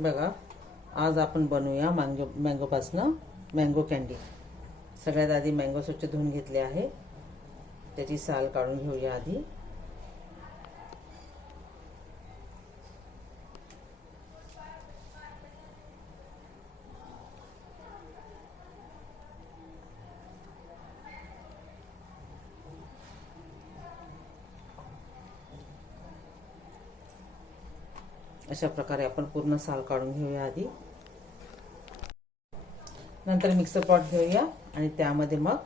बघा आज आपण बनवूया मँगो मँगोपासनं मँगो कँडी सगळ्यात आधी मँगो स्वच्छ धुवून घेतले आहे. त्याची साल काढून घेऊया आधी. अशा प्रकारे आपण पूर्ण साल काढून घेऊया आधी. नंतर मिक्सर पॉट घेऊया आणि त्यामध्ये मग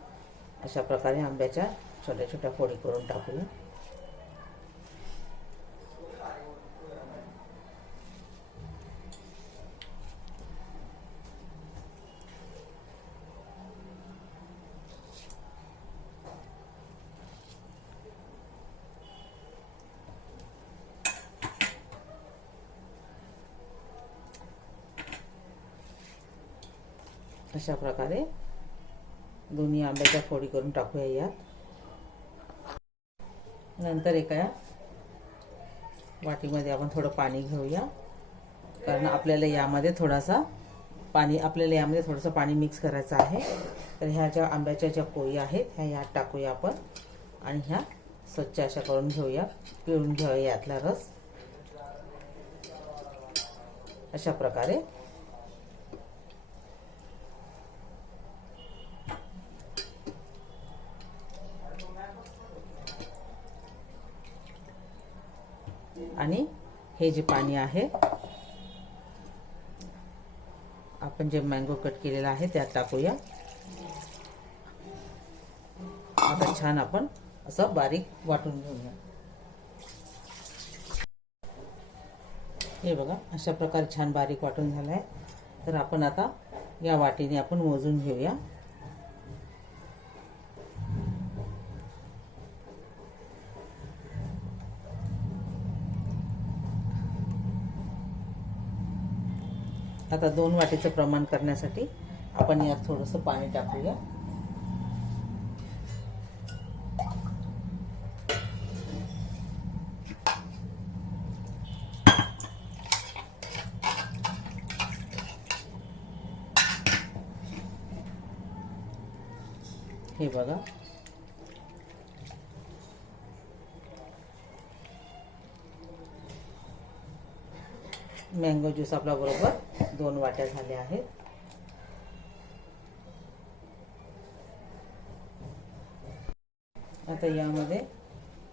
अशा प्रकारे आंब्याच्या छोट्या छोट्या फोडी करून टाकूया. अशा प्रकारे दोन्ही आंब्याच्या फोडी करून टाकूया यात. नंतर एका वाटीमध्ये आपण थोडं पाणी घेऊया. कारण आपल्याला यामध्ये थोडासा पाणी आपल्याला यामध्ये थोडंसं पाणी मिक्स करायचं आहे. तर ह्या ज्या आंब्याच्या ज्या पोळी आहेत ह्या यात टाकूया आपण. आणि ह्या स्वच्छ अशा करून घेऊया. पिळून घेऊया यातला रस. अशा प्रकारे आणि हे जे पाणी आहे आपण जे मँगो कट केलेला आहे त्यात टाकूया. आता छान आपण असं बारीक वाटून घेऊया. हे बघा अशा प्रकारे छान बारीक वाटून झालं आहे तर आपण आता या वाटीने आपण मोजून घेऊया. आता दोन वाटीचं प्रमाण करण्यासाठी आपण यात थोडंसं पाणी टाकूया. हे बघा. मँगो ज्यूस आपला बरोबर दोन वाट्या झाल्या आहेत. आता यामध्ये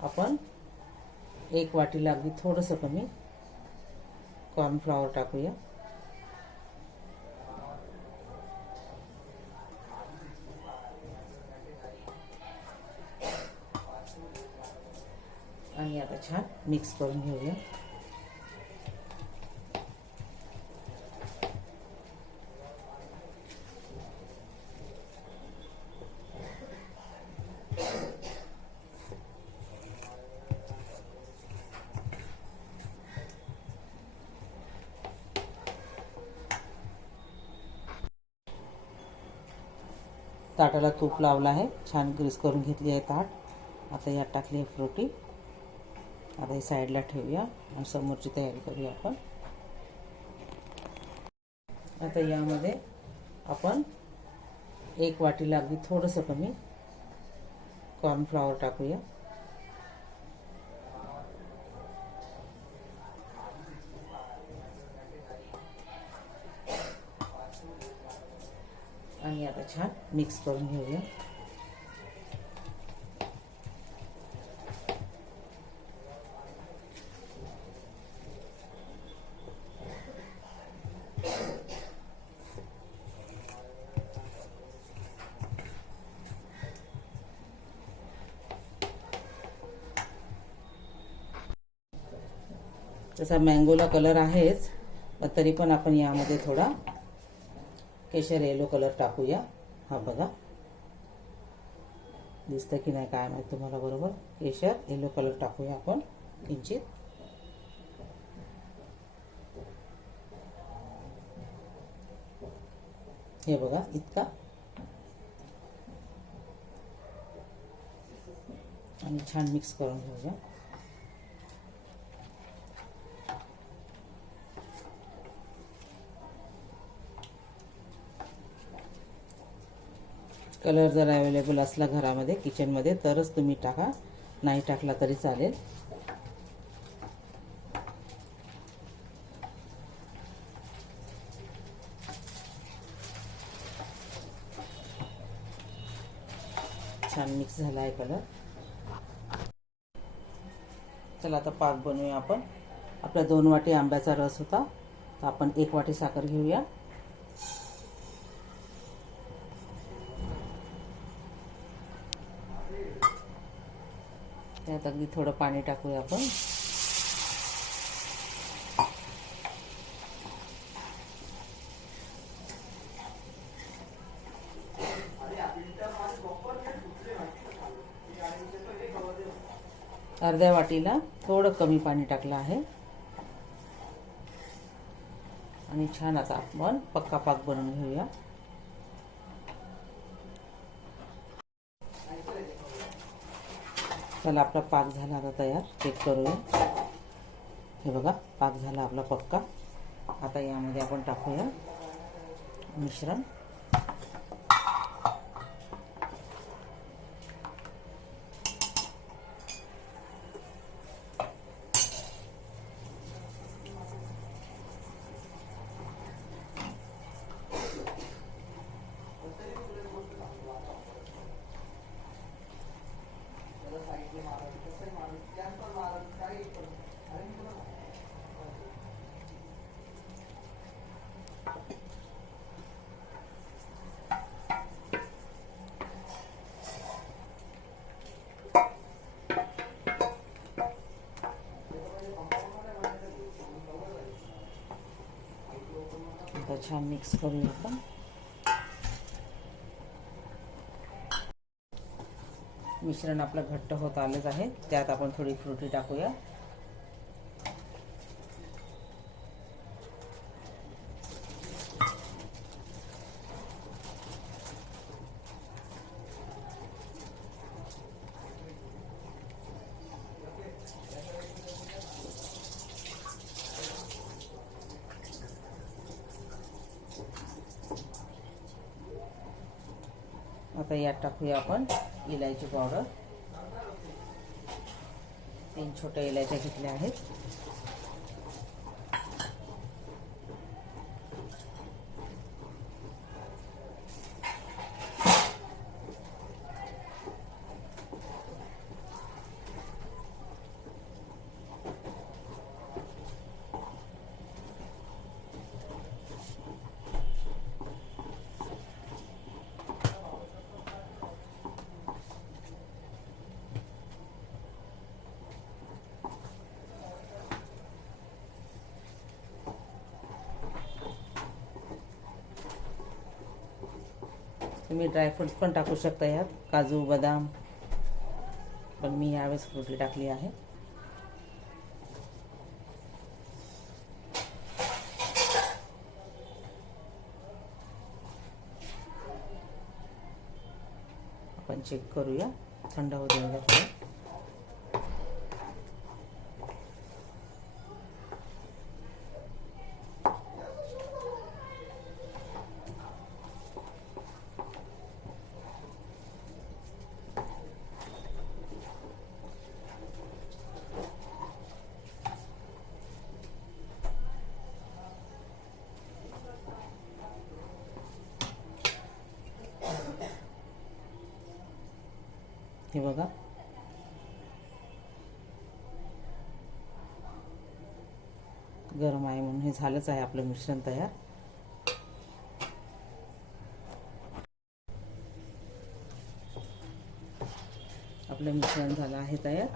आपण एक वाटीला अगदी थोडंसं कमी. कॉर्नफ्लॉवर टाकूया. आणि आता छान मिक्स करून घेऊया. ताटाला तूप लावलं आहे. छान ग्रीस करून घेतली आहे ताट. आता यात टाकली आहे फ्रुटी. आता ही साईडला ठेवूया आणि समोरची तयारी करूया आपण. आता यामध्ये आपण एक वाटीला अगदी थोडंसं कमी. कॉर्नफ्लॉवर टाकूया. छान मिक्स करून घेऊया. तसा मँगोला कलर आहेच तरी पण आपण यामध्ये थोडा केशर येलो कलर टाकूया. हा बघा. दिसतं की नाही काय माहीत तुम्हाला बरोबर. केशर येलो कलर टाकूया आपण किंचित. हे बघा इतका. आणि छान मिक्स करून घेऊया. कलर जर अवेलेबल असला घरामध्ये किचनमध्ये तरच तुम्ही टाका. नाही टाकला तरी चालेल. छान मिक्स झाला आहे कलर चला आता पाक बनवूया आपण. आपल्या दोन वाटी आंब्याचा रस होता. तर आपण एक वाटी साखर घेऊया. त्यात अगदी थोडं पाणी टाकूया आपण. अर्ध्या वाटीला थोडं कमी पाणी टाकलं आहे. आणि छान आता आपण पक्का पाक बनवून घेऊया. चला आपला पाक झाला आता तयार. चेक करूया. हे बघा पाक झाला आपला पक्का. आता यामध्ये आपण टाकूया मिश्रण. आता छान मिक्स करू आपण मिश्रण आपलं घट्ट होत आलेच आहे. त्यात आपण थोडी फ्रुटी टाकूया. आता यात टाकूया आपण इलायची पावडर तीन छोट्या इलायच्या घेतल्या आहेत. तुम्ही ड्रायफ्रुट्स पण टाकू शकता यात. काजू बदाम. पण मी यावेळेस फ्रुटी टाकली आहे. आपण चेक करूया. थंड होऊ देऊया हे बघा. गरम आहे म्हणून हे झालंच आहे आपलं मिश्रण तयार. आपलं मिश्रण झालं आहे तयार.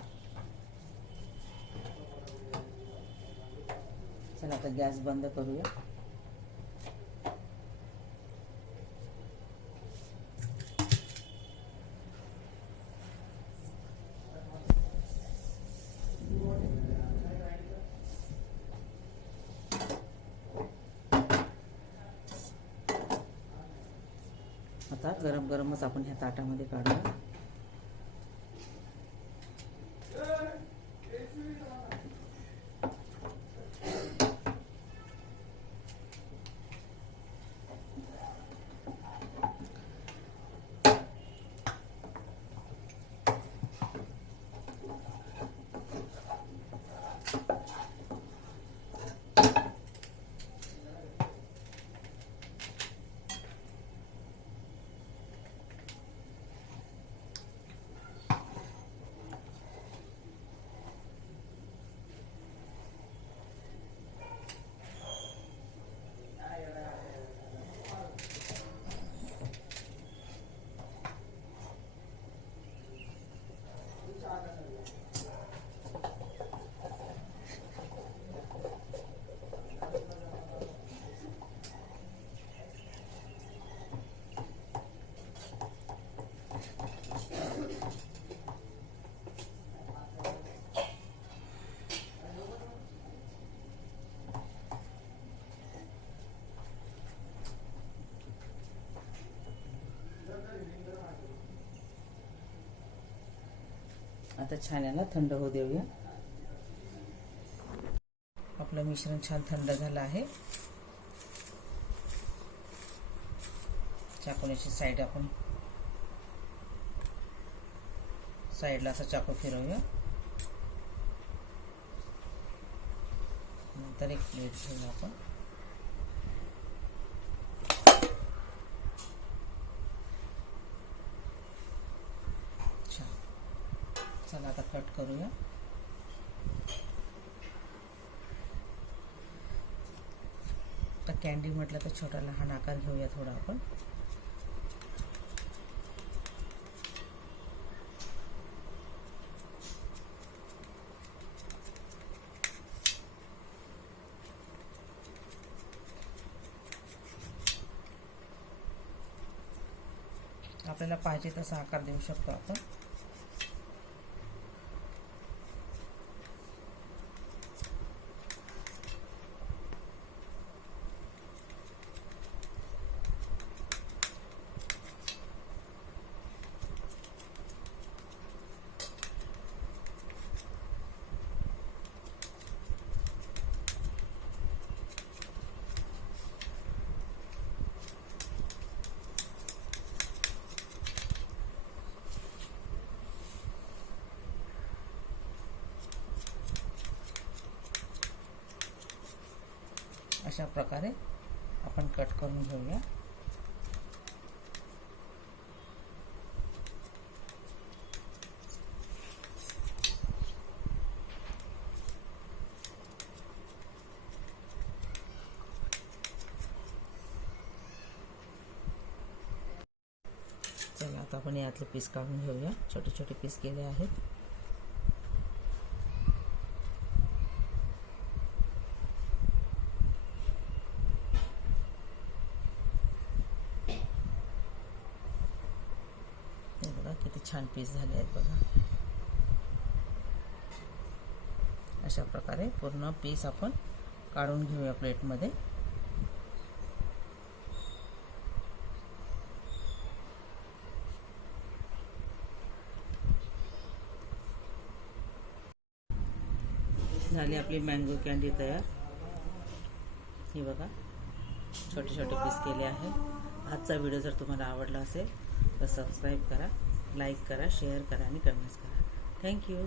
चला आता गॅस बंद करूया. असतात. गरम गरमच आपण ह्या ताटामध्ये काढूया आता छान याला थंड होऊ देऊया. आपलं मिश्रण छान थंड झालं आहे. चाकूनेची साईड आपण साईडला असं चाकू फिरवूया. नंतर एक प्लेट घेऊया आपण छान चला आता कट करूया. तर कॅन्डी म्हटलं तर छोटा लहान आकार घेऊया थोडा आपण. आपल्याला पाहिजे तसा आकार देऊ शकतो आपण. अशा प्रकारे आपण कट घेऊया. चला, आता आपण यातले पीस घेऊया. छोटे छोटे पीस केले आहेत. पीस झाले आहेत बघा. अशा प्रकारे पूर्ण पीस आपण काढून घेऊया प्लेटमध्ये झाली आपली मँगो कॅन्डी तयार. ही बघा. छोटे छोटे पीस केले आहे. आजचा व्हिडिओ जर तुम्हाला आवडला असेल तर सबस्क्राईब करा. लाईक करा शेअर करा आणि कमेंट्स करा. थँक्यू